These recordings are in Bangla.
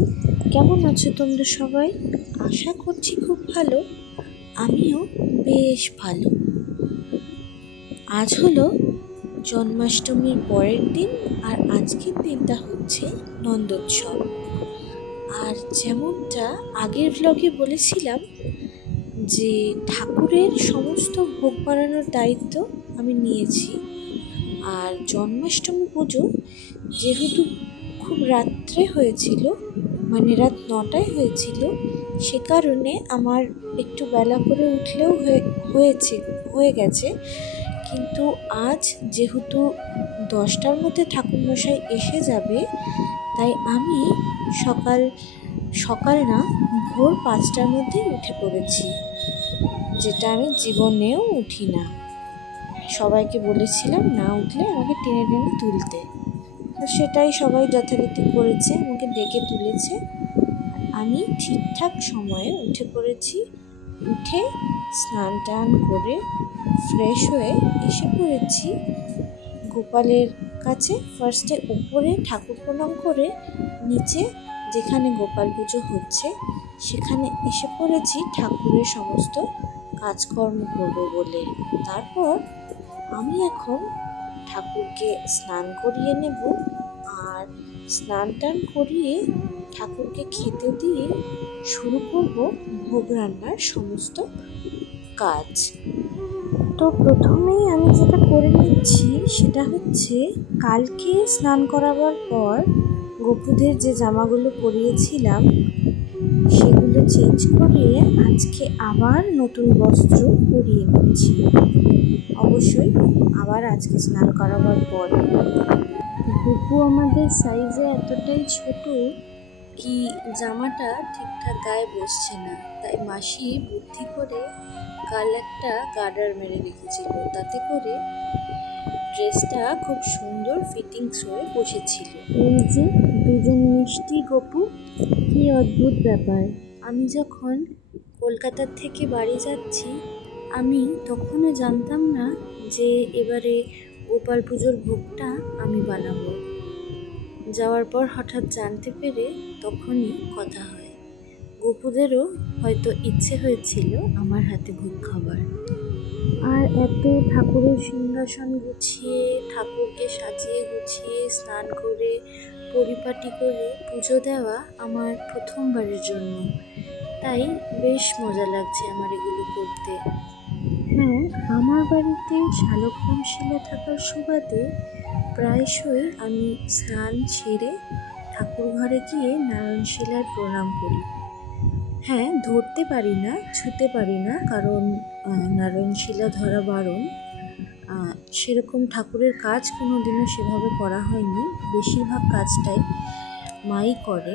সকাল। কেমন আছো তোমরা সবাই? আশা করছি খুব ভালো। আমিও বেশ ভালো। আজ হলো জন্মাষ্টমীর পরের দিন, আর আজকের দিনটা হচ্ছে নন্দোৎসব। আর যেমনটা আগের ব্লগে বলেছিলাম যে ঠাকুরের সমস্ত ভোগ বানানোর দায়িত্ব আমি নিয়েছি। আর জন্মাষ্টমী পুজো যেহেতু খুব রাত্রে হয়েছিল, মানে রাত 9টায় হয়েছিল, সে কারণে আমার একটু বেলা করে উঠলেও হয়ে গেছে। কিন্তু আজ যেহেতু 10টার মধ্যে ঠাকুরমশাই এসে যাবে, তাই আমি সকাল না ভোর 5টার মধ্যে উঠে পড়েছি, যেটা আমি জীবনেও উঠি না। সবাইকে বলেছিলাম না উঠলে আমাকে টেনে টেনে তুলতে, তো সেটাই সবাই যথারীতি করেছে, আমাকে ডেকে তুলেছে। আমি ঠিকঠাক সময়ে উঠে পড়েছি। উঠে স্নান টান করে ফ্রেশ হয়ে এসে পড়েছি গোপালের কাছে। ফার্স্টে উপরে ঠাকুর প্রণাম করে নিচে যেখানে গোপাল পুজো হচ্ছে সেখানে এসে পড়েছি ঠাকুরের সমস্ত কাজকর্ম করবো বলে। তারপর আমি এখন ঠাকুরকে স্নান করিয়ে নেব, আর স্নান টান করিয়ে ঠাকুরকে খেতে দিয়ে শুরু করব ভোগ রান্নার সমস্ত কাজ। তো প্রথমেই আমি যেটা করে নিচ্ছি সেটা হচ্ছে, কালকে স্নান করাবার পর গোপুদের যে জামাগুলো পরিয়েছিলাম সেগুলো চেঞ্জ করিয়ে আজকে আবার নতুন বস্ত্র পরিয়ে নিচ্ছি। অবশ্যই আবার আজকে স্নান করাবার পর। গোপু আমাদের সাইজে এতটাই ছোট কি জামাটা ঠিকঠাক গায়ে বসছে না, তাই মাসি বুদ্ধি করে কাল একটা গার্ডার মেরে রেখেছিল, তাতে করে ড্রেসটা খুব সুন্দর ফিটিংস হয়ে বসেছিল। এই যে দুজন মিষ্টি গোপু, কি অদ্ভুত ব্যাপার। আমি যখন কলকাতার থেকে বাড়ি যাচ্ছি আমি তখনও জানতাম না যে এবারে গোপাল পুজোর ভোগটা আমি বানাবো। যাওয়ার পর হঠাৎ জানতে পেরে তখনই কথা হয়। গোপুদেরও হয়তো ইচ্ছে হয়েছিল আমার হাতে ভোগ খাবার। আর এত ঠাকুরের সিংহাসন গুছিয়ে, ঠাকুরকে সাজিয়ে গুছিয়ে স্নান করে পরিপাটি করে পুজো দেওয়া আমার প্রথমবারের জন্য, তাই বেশ মজা লাগছে আমার এগুলো করতে। হ্যাঁ, আমার বাড়িতে শালগ্রাম শিলা থাকার সুবাদে প্রায়শই আমি স্নান সেরে ঠাকুর ঘরে গিয়ে নারায়ণ শিলায় প্রণাম করি। হ্যাঁ, ধরতে পারি না, ছুঁতে পারি না, কারণ নারায়ণ শিলা ধরা বারণ। সেরকম ঠাকুরের কাজ কোনোদিনও সেভাবে করা হয়নি, বেশিরভাগ কাজটাই মাই করে।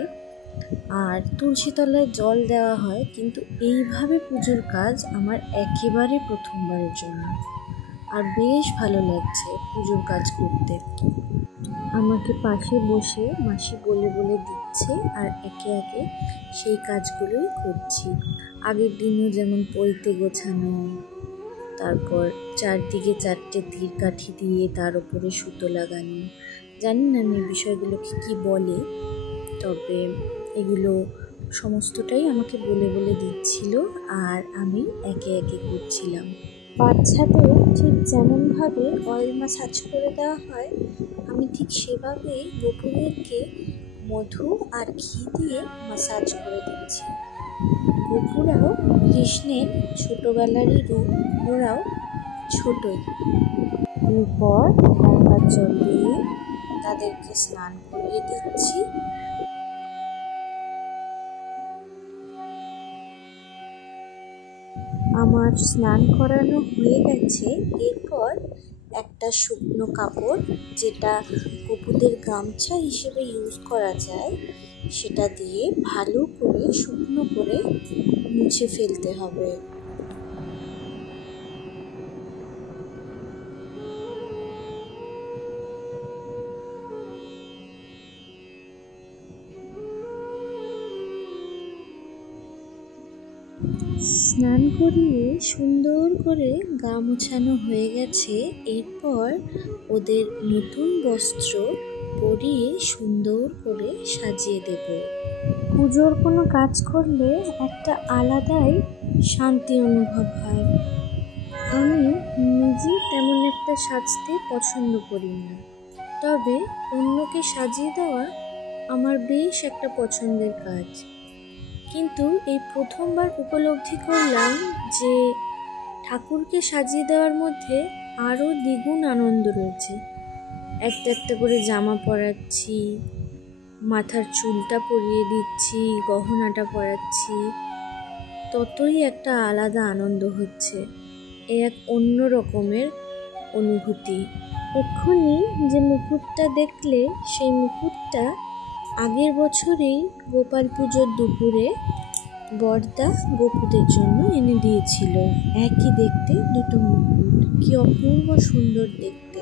আর তুলসী তলায় জল দেওয়া হয়, কিন্তু এইভাবে পুজোর কাজ আমার একেবারে প্রথমবারের জন্য। আর বেশ ভালো লাগছে পুজোর কাজ করতে। আমাকে পাশে বসে মাসি বলে বলে দিচ্ছে, আর একে একে সেই কাজগুলোই করছি। আগের দিনও যেমন পৈতে গোছানো, তারপর চারদিকে 4টে তীর কাঠি দিয়ে তার উপরে সুতো লাগানো। জানি না আমি বিষয়গুলোকে কি বলে, তবে এগুলো সমস্তটাই আমাকে বলে বলে দিচ্ছিল, আর আমি একে একে করছিলাম। বাচ্চাদের ঠিক যেমনভাবে অয়েল ম্যাসাজ করে দেওয়া হয়, আমি ঠিক সেভাবেই গোপুদেরকে মধু আর ঘি দিয়ে ম্যাসাজ করে দিচ্ছি। গোপুরাও কৃষ্ণের ছোটবেলারই রূপ, ওরাও ছোটই। এরপর গঙ্গার জল দিয়ে তাদেরকে স্নান করিয়ে দিচ্ছি। আমার স্নান করানো হয়ে গেছে। এরপর একটা শুকনো কাপড়, যেটা গোপুদের গামছা হিসেবে ইউজ করা যায়, সেটা দিয়ে ভালো করে শুকনো করে মুছে ফেলতে হবে। স্নান করিয়ে সুন্দর করে গা মোছানো হয়ে গেছে। এরপর ওদের নতুন বস্ত্র পরিয়ে সুন্দর করে সাজিয়ে দেব। পুজোর কোনো কাজ করলে একটা আলাদাই শান্তি অনুভব হয়। আমি নিজে তেমন একটা সাজতে পছন্দ করি না, তবে অন্যকে সাজিয়ে দেওয়া আমার বেশ একটা পছন্দের কাজ। কিন্তু এই প্রথমবার উপলব্ধি করলাম যে ঠাকুরকে সাজিয়ে দেওয়ার মধ্যে আরও দ্বিগুণ আনন্দ রয়েছে। একটা একটা করে জামা পরাচ্ছি, মাথার চুলটা পরিয়ে দিচ্ছি, গহনাটা পরাচ্ছি, ততই একটা আলাদা আনন্দ হচ্ছে। এ এক অন্য রকমের অনুভূতি। এক্ষুনি যে মুকুটটা দেখলে, সেই মুকুটটা আগের বছরেই গোপাল পুজোর দুপুরে বড়দা গোপুদের জন্য এনে দিয়েছিল। একই দেখতে দুটো মুকুট, কি অপূর্ব সুন্দর দেখতে,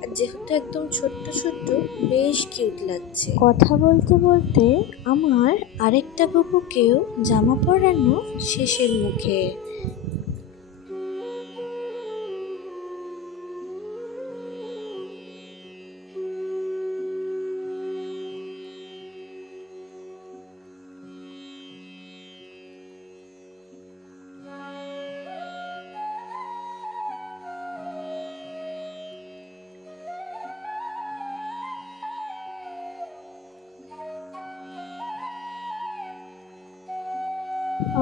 আর যেহেতু একদম ছোট্ট ছোট্ট, বেশ কিউট লাগছে। কথা বলতে বলতে আমার আরেকটা গপুকেও জামা পরানো শেষের মুখে।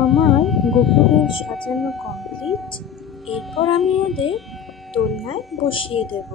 আমার গোপুদের সাজানো কমপ্লিট। এরপর আমি ওদের দোলনায় বসিয়ে দেব।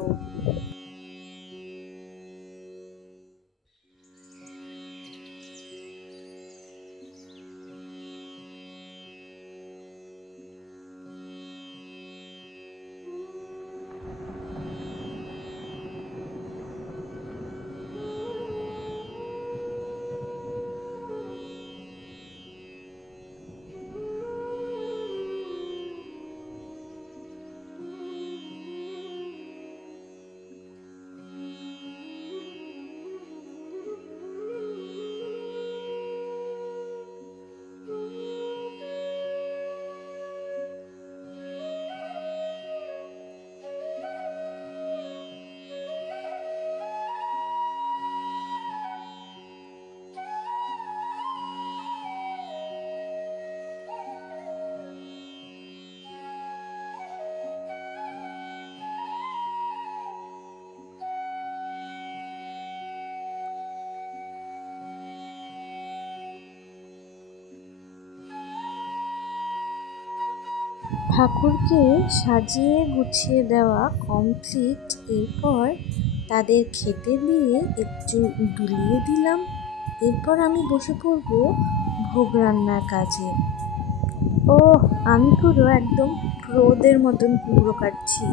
ঠাকুরকে সাজিয়ে গুছিয়ে দেওয়া কমপ্লিট। এরপর তাদের খেতে দিয়ে একটু দুলিয়ে দিলাম। এরপর আমি বসে পড়ব ভোগ রান্নার কাজে। আমি পুরো একদম প্রোদের মতন কুমড়ো কাটছি।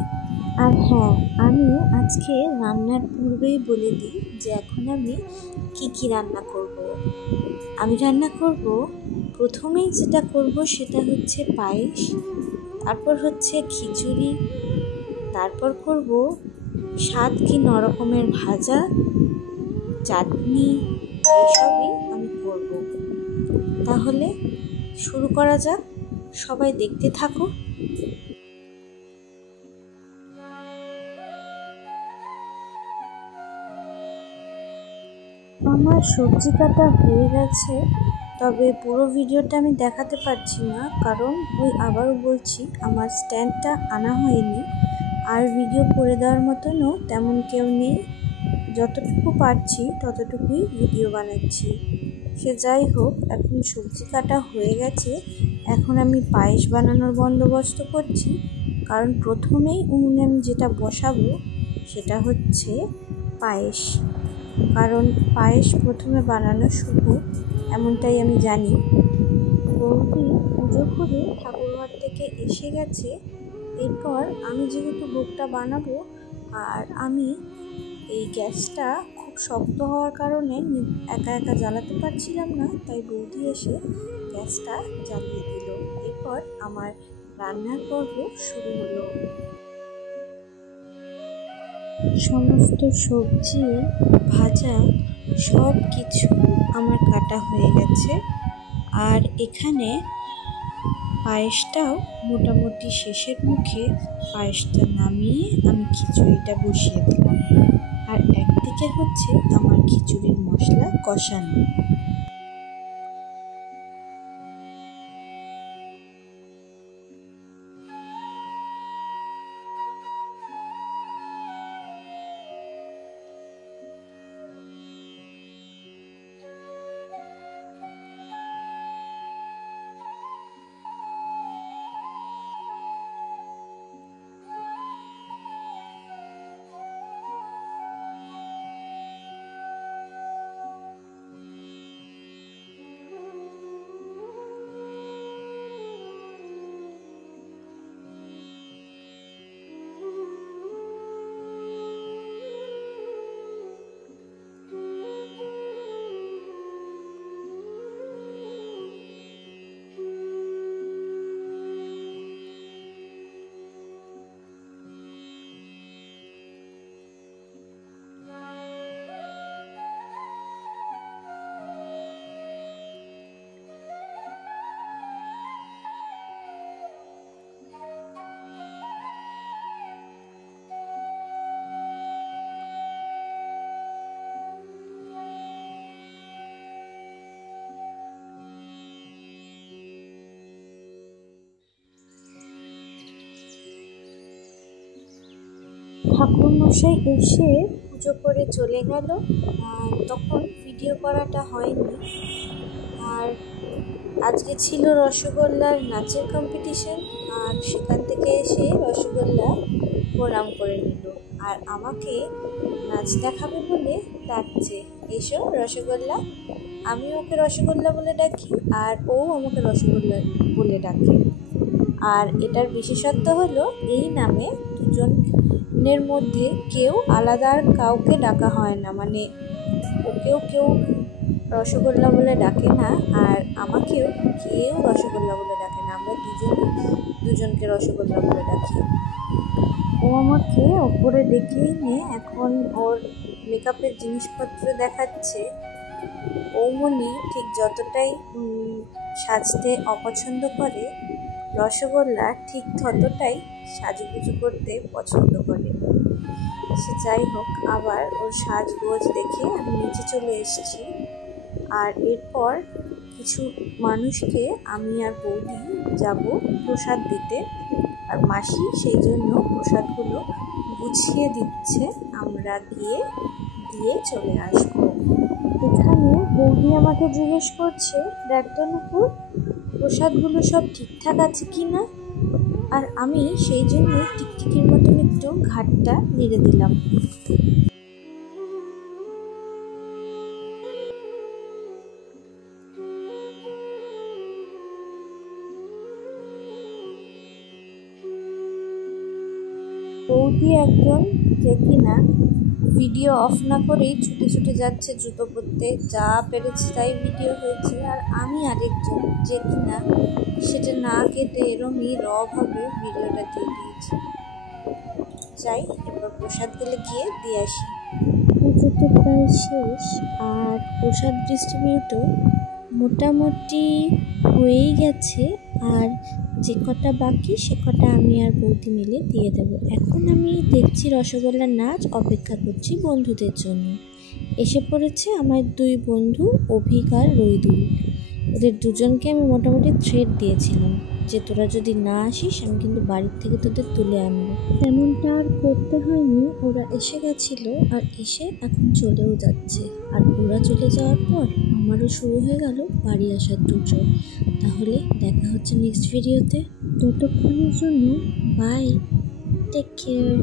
আর হ্যাঁ, আমি আজকে রান্নার পূর্বেই বলে দিই যে এখন আমি কি রান্না করব। আমি রান্না করব, প্রথমেই যেটা করব সেটা হচ্ছে পায়েস, তারপর হচ্ছে খিচুড়ি, তারপর করব 7 কি 9 রকমের ভাজা, চাটনি, এসবই আমি করব। তাহলে শুরু করা যাক, সবাই দেখতে থাকো। আমার সবজি কাটা হয়ে গেছে, তবে পুরো ভিডিওটা আমি দেখাতে পারছি না, কারণ আবারও বলছি, আমার স্ট্যান্ডটা আনা হয়নি, আর ভিডিও করে দেওয়ার মতনও তেমন কেউ নেই। যতটুকু পারছি ততটুকুই ভিডিও বানাচ্ছি। সে যাই হোক, এখন সবজি কাটা হয়ে গেছে। এখন আমি পায়েস বানানোর বন্দোবস্ত করছি, কারণ প্রথমেই উনুনে আমি যেটা বসাবো সেটা হচ্ছে পায়েস। কারণ পায়েস প্রথমে বানানো শুভ, এমনটাই আমি জানি। বৌদি পুজো করে ঠাকুরঘর থেকে এসে গেছে। এরপর আমি যেহেতু ভোগটা বানাবো, আর আমি এই গ্যাসটা খুব শক্ত হওয়ার কারণে একা একা জ্বালাতে পারছিলাম না, তাই বৌদি এসে গ্যাসটা জ্বালিয়ে দিল। এরপর আমার রান্নার পর্ব শুরু হলো। সমস্ত সবজি ভাজা সব কিছু আমার কাটা হয়ে গেছে, আর এখানে পায়েসটাও মোটামুটি শেষের মুখে। পায়েসটা নামিয়ে আমি খিচুড়িটা বসিয়ে দিলাম, আর একদিকে এদিকে হচ্ছে আমার খিচুড়ির মশলা কষানো। ঠাকুরমশাই এসে পুজো করে চলে গেল, আর তখন ভিডিও করাটা হয়নি। আর আজকে ছিল রসগোল্লার নাচের কম্পিটিশন, আর সেখান থেকে এসে রসগোল্লা প্রণাম করে নিল, আর আমাকে নাচ দেখাবে বলে ডাকছে, এসো রসগোল্লা। আমি ওকে রসগোল্লা বলে ডাকি, আর ও আমাকে রসগোল্লা বলে ডাকে। আর এটার বিশেষত্ব হলো এই নামে দুজনের মধ্যে কেউ আলাদা আর কাউকে ডাকা হয় না, মানে ওকেও কেউ রসগোল্লা বলে ডাকে না, আর আমাকেও কেউ রসগোল্লা বলে ডাকে না। আমরা দুজনকে রসগোল্লা বলে ডাকি। ও আমাকে ওপরে ডেকে এনে এখন ওর মেকআপের জিনিসপত্র দেখাচ্ছে। বৌমনি ঠিক যতটাই সাজতে অপছন্দ করে, রসগোল্লা ঠিক ততটাই সাজুগুজু করতে পছন্দ করে। সে যাই হোক, আবার ওর সাজগোজ দেখে আমি নিচে চলে এসেছি। আর এরপর কিছু মানুষকে আমি আর বৌদি যাব প্রসাদ দিতে, আর মাসি সেই জন্য প্রসাদগুলো গুছিয়ে দিচ্ছে, আমরা গিয়ে দিয়ে চলে আসবো। এখানে বৌদি আমাকে জিজ্ঞেস করছে, দেখ তো নুপুর, প্রসাদগুলো সব ঠিকঠাক আছে কি না। আর আমি সেই জন্য টিকটিকির মতন একটু ঘাটটা নেড়ে দিলাম। বৌদি একজন যে কিনা ভিডিও অফ না করেই ছুটে ছুটে যাচ্ছে জুতো পরতে, যা পেরেছে তাই ভিডিও হয়েছে। আর আমি আরেকজন যে কিনা সেটা না কেটে এরমই রভাবে ভিডিওটা দিয়ে দিয়েছি। যাই, এবার প্রসাদগুলো গিয়ে দিয়ে আসি। পুজো তো প্রায় শেষ, আর প্রসাদ ডিস্ট্রিবিউটও মোটামুটি হয়েই গেছে, আর যে কটা বাকি সে কটা আমি আর বৌদি মিলে দিয়ে দেবো। এখন আমি দেখছি রসগোল্লার নাচ, অপেক্ষা করছি বন্ধুদের জন্য। এসে পড়েছে আমার দুই বন্ধু অভিক আর রৈদুল। ওদের দুজনকে আমি মোটামুটি থ্রেট দিয়েছিলাম যে তোরা যদি না আসিস আমি কিন্তু বাড়ির থেকে তোদের তুলে আনবো। তেমনটা আর করতে হয়নি, ওরা এসে গেছিলো, আর এসে এখন চলেও যাচ্ছে। আর ওরা চলে যাওয়ার পর আমারও শুরু হয়ে গেল বাড়ি আসার দুজন। তাহলে দেখা হচ্ছে নেক্সট ভিডিওতে। ততক্ষণের জন্য বাই, টেক কেয়ার।